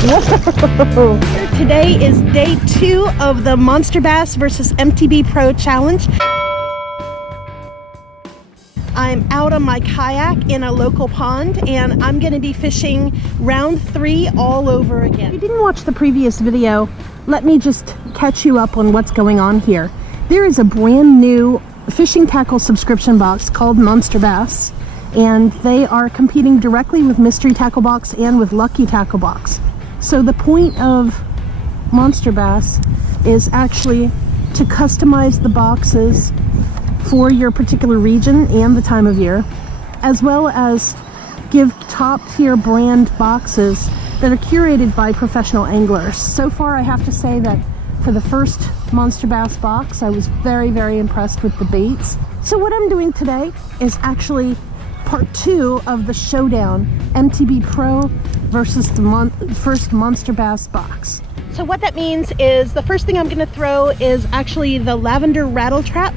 Whoa! Today is day 2 of the Monster Bass versus MTB Pro Challenge. I'm out on my kayak in a local pond and I'm going to be fishing round 3 all over again. If you didn't watch the previous video, let me just catch you up on what's going on here. There is a brand new fishing tackle subscription box called Monster Bass, and they are competing directly with Mystery Tackle Box and with Lucky Tackle Box. So the point of Monster Bass is actually to customize the boxes for your particular region and the time of year, as well as give top tier brand boxes that are curated by professional anglers. So far, I have to say that for the first Monster Bass box, I was very, very impressed with the baits. So what I'm doing today is actually part 2 of the showdown, MTB Pro versus the first Monster Bass box. So what that means is the first thing I'm going to throw is actually the lavender rattle trap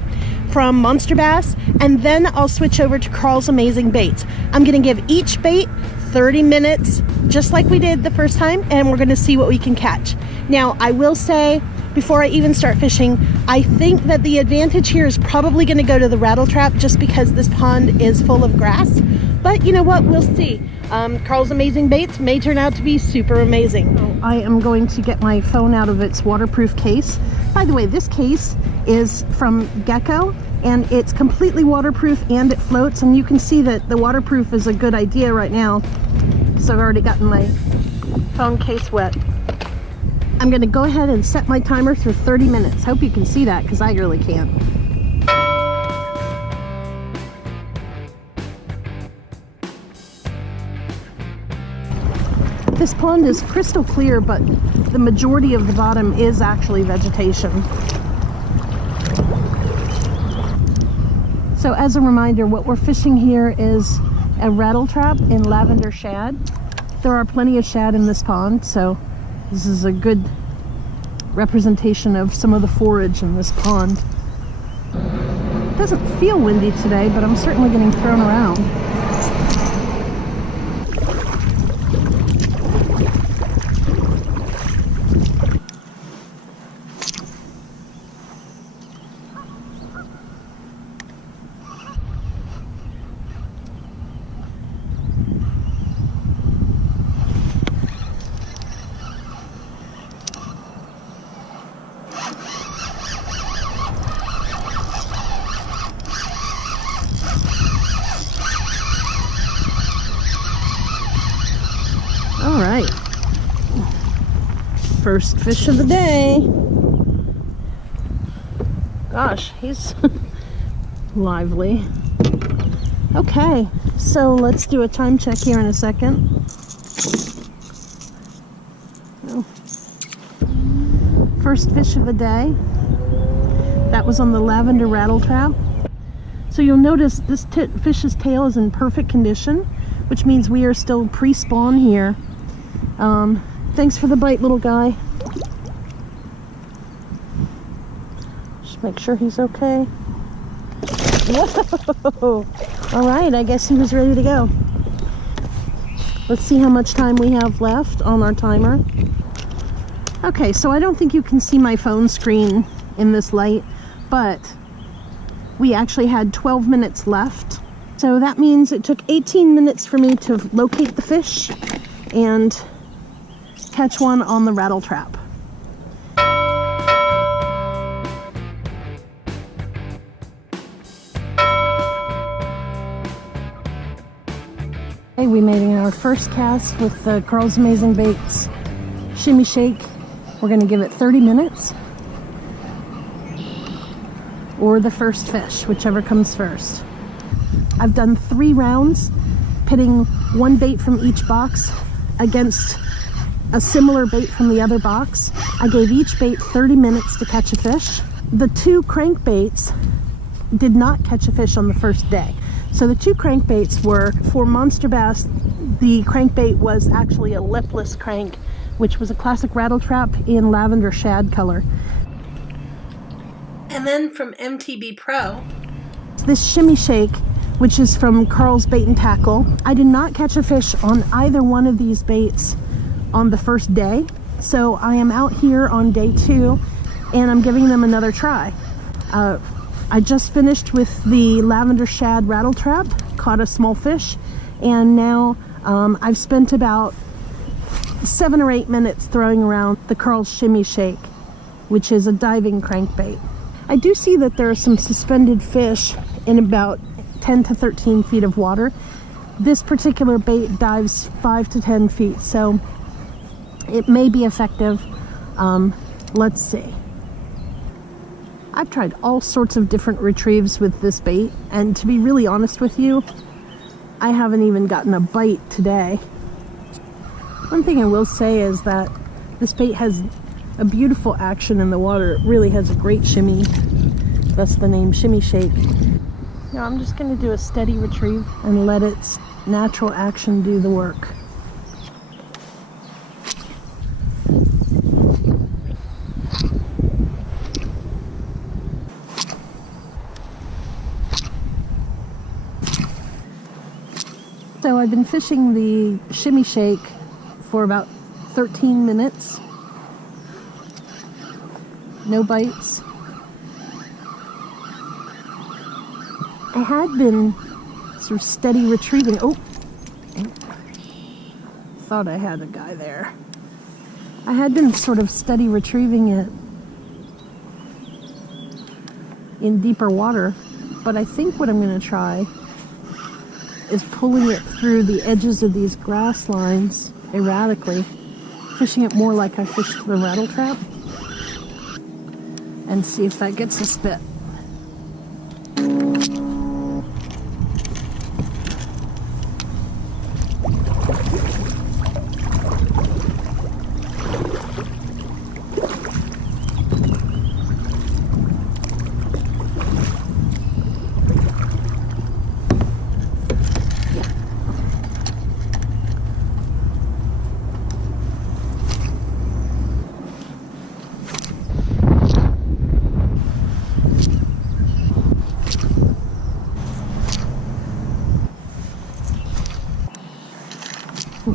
from Monster Bass, and then I'll switch over to KARL'S Amazing Baits. I'm going to give each bait 30 minutes, just like we did the first time, and we're going to see what we can catch. Now, I will say, before I even start fishing, I think that the advantage here is probably going to go to the rattle trap just because this pond is full of grass. But you know what? We'll see. KARL'S Amazing Baits may turn out to be super amazing. I am going to get my phone out of its waterproof case. By the way, this case is from Gecko, and it's completely waterproof and it floats, and you can see that the waterproof is a good idea right now because I've already gotten my phone case wet. I'm going to go ahead and set my timer for 30 minutes. Hope you can see that because I really can't. This pond is crystal clear, but the majority of the bottom is actually vegetation. So as a reminder, what we're fishing here is a rattle trap in lavender shad. There are plenty of shad in this pond, so this is a good representation of some of the forage in this pond. It doesn't feel windy today, but I'm certainly getting thrown around. All right, first fish of the day. Gosh, he's lively. Okay, so let's do a time check here in a second. Oh. First fish of the day. That was on the lavender rattle trap. So you'll notice this fish's tail is in perfect condition, which means we are still pre-spawn here. Thanks for the bite, little guy. Just make sure he's okay. Whoa! All right, I guess he was ready to go. Let's see how much time we have left on our timer. Okay, so I don't think you can see my phone screen in this light, but we actually had 12 minutes left. So that means it took 18 minutes for me to locate the fish and catch one on the rattle trap. Okay, we made our first cast with the KARL'S Amazing Baits Shimmy Shake. We're going to give it 30 minutes, or the first fish, whichever comes first. I've done 3 rounds, pitting one bait from each box against a similar bait from the other box. I gave each bait 30 minutes to catch a fish. The 2 crankbaits did not catch a fish on the first day. So the 2 crankbaits were, for Monster Bass, the crankbait was actually a lipless crank, which was a classic rattle trap in lavender shad color. And then from MTB Pro, this Shimmy Shake, which is from KARL'S Bait and Tackle. I did not catch a fish on either one of these baits on the first day. So I am out here on day 2 and I'm giving them another try. I just finished with the lavender shad rattle trap, caught a small fish, and now I've spent about 7 or 8 minutes throwing around the KARL'S Shimmy Shake, which is a diving crankbait. I do see that there are some suspended fish in about 10 to 13 feet of water. This particular bait dives 5 to 10 feet, so it may be effective. Let's see. I've tried all sorts of different retrieves with this bait, and to be really honest with you, I haven't even gotten a bite today. One thing I will say is that this bait has a beautiful action in the water. It really has a great shimmy, thus the name Shimmy Shake. Now I'm just going to do a steady retrieve and let its natural action do the work. So I've been fishing the Shimmy Shake for about 13 minutes. No bites. I had been sort of steady retrieving. Oh, thought I had a guy there. I had been sort of steady retrieving it in deeper water, but I think what I'm going to try is pulling it through the edges of these grass lines erratically, fishing it more like I fished the rattle trap, and see if that gets a spit.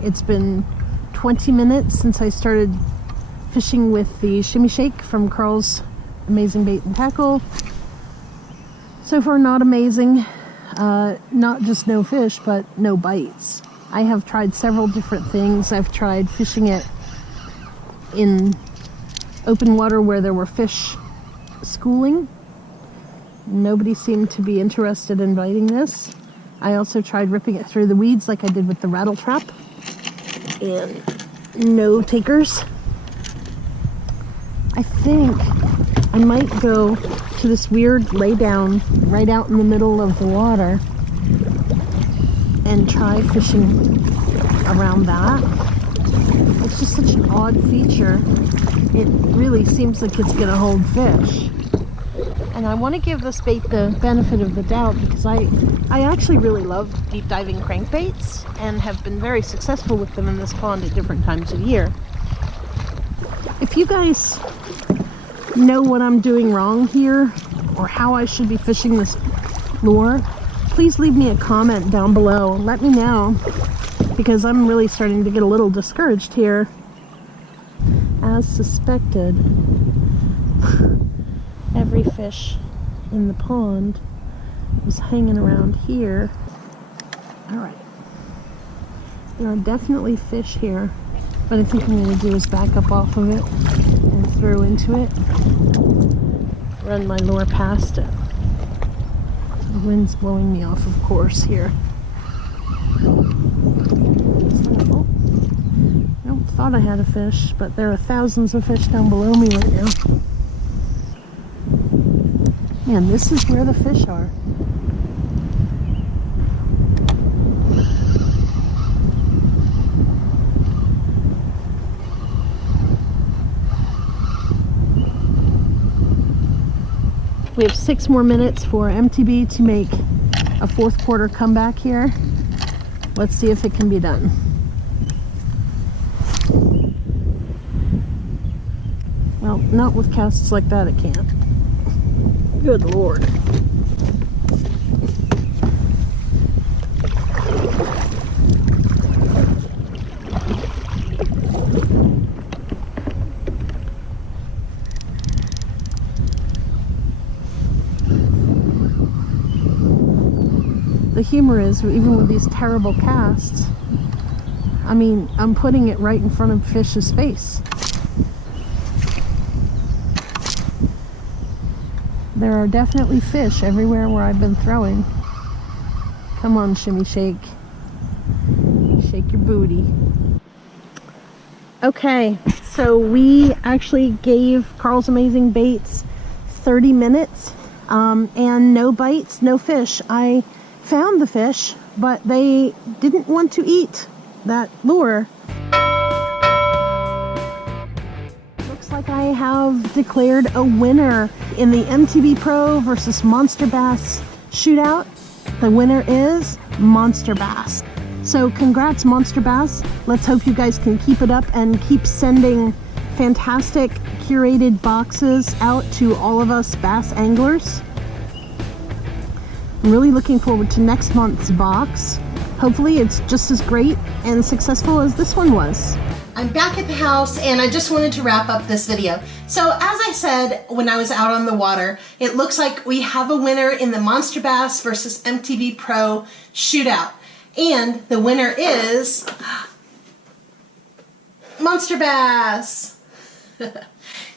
It's been 20 minutes since I started fishing with the Shimmy Shake from KARL'S Amazing Bait and Tackle. So far not amazing, not just no fish, but no bites. I have tried several different things. I've tried fishing it in open water where there were fish schooling. Nobody seemed to be interested in biting this. I also tried ripping it through the weeds like I did with the rattle trap, and no takers. I think I might go to this weird lay down right out in the middle of the water and try fishing around that. It's just such an odd feature. It really seems like it's gonna hold fish. And I want to give this bait the benefit of the doubt because I actually really love deep diving crankbaits and have been very successful with them in this pond at different times of year. If you guys know what I'm doing wrong here or how I should be fishing this lure, please leave me a comment down below. Let me know, because I'm really starting to get a little discouraged here. As suspected, every fish in the pond was hanging around here. All right, there are definitely fish here, but I think what I'm going to do is back up off of it and throw into it, run my lure past it. The wind's blowing me off of course here. So, I thought I had a fish, but there are thousands of fish down below me right now. Man, this is where the fish are. We have 6 more minutes for MTB to make a 4th quarter comeback here. Let's see if it can be done. Well, not with casts like that, it can't. Good Lord. the humor is, even with these terrible casts, I mean, I'm putting it right in front of fish's face. There are definitely fish everywhere where I've been throwing. Come on, Shimmy Shake. Shake your booty. Okay, so we actually gave Karl's Amazing Baits 30 minutes and no bites, no fish. I found the fish, but they didn't want to eat that lure. Looks like I have declared a winner in the MTB Pro versus Monster Bass shootout. The winner is Monster Bass. So congrats, Monster Bass. Let's hope you guys can keep it up and keep sending fantastic curated boxes out to all of us bass anglers. I'm really looking forward to next month's box. Hopefully it's just as great and successful as this one was. I'm back at the house and I just wanted to wrap up this video. So as I said when I was out on the water, it looks like we have a winner in the Monster Bass versus MTB Pro shootout. And the winner is Monster Bass.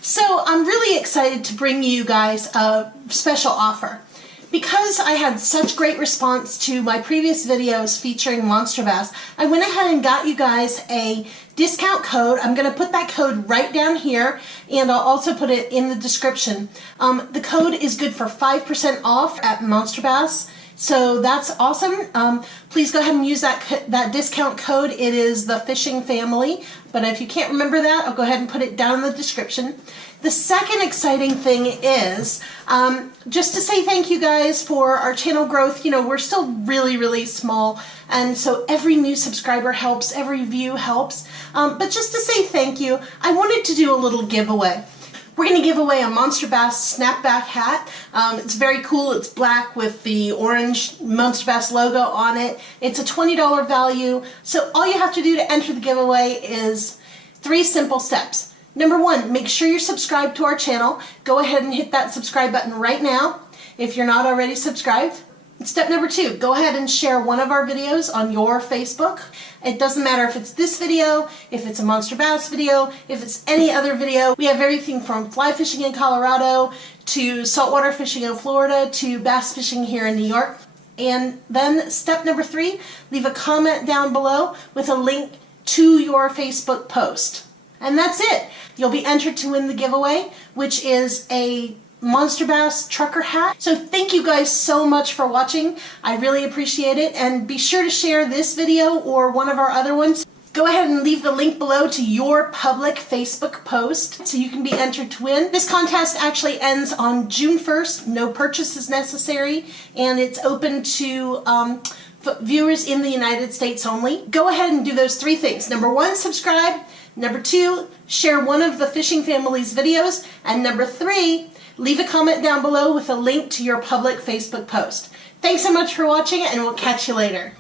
So I'm really excited to bring you guys a special offer. Because I had such great response to my previous videos featuring Monster Bass, I went ahead and got you guys a discount code. I'm going to put that code right down here, and I'll also put it in the description. The code is good for 5% off at Monster Bass, so that's awesome. Please go ahead and use that discount code. It is the Fishing Family, but if you can't remember that, I'll go ahead and put it down in the description. The second exciting thing is just to say thank you guys for our channel growth. You know, we're still really small, and so every new subscriber helps, every view helps. But just to say thank you, I wanted to do a little giveaway. We're going to give away a Monster Bass snapback hat. It's very cool. It's black with the orange Monster Bass logo on it. It's a $20 value. So all you have to do to enter the giveaway is 3 simple steps. Number 1, make sure you're subscribed to our channel. Go ahead and hit that subscribe button right now if you're not already subscribed. Step number 2, go ahead and share one of our videos on your Facebook. It doesn't matter if it's this video, if it's a Monster Bass video, if it's any other video. We have everything from fly fishing in Colorado to saltwater fishing in Florida to bass fishing here in New York. And then step number 3, leave a comment down below with a link to your Facebook post. And that's it. You'll be entered to win the giveaway, which is a Monster Bass trucker hat. So thank you guys so much for watching. I really appreciate it. And be sure to share this video or one of our other ones. Go ahead and leave the link below to your public Facebook post so you can be entered to win. This contest actually ends on June 1st. No purchase is necessary, and it's open to viewers in the United States only. Go ahead and do those 3 things. Number 1, subscribe. Number 2, share one of the Fishing Family's videos. And number 3, leave a comment down below with a link to your public Facebook post. Thanks so much for watching, and we'll catch you later.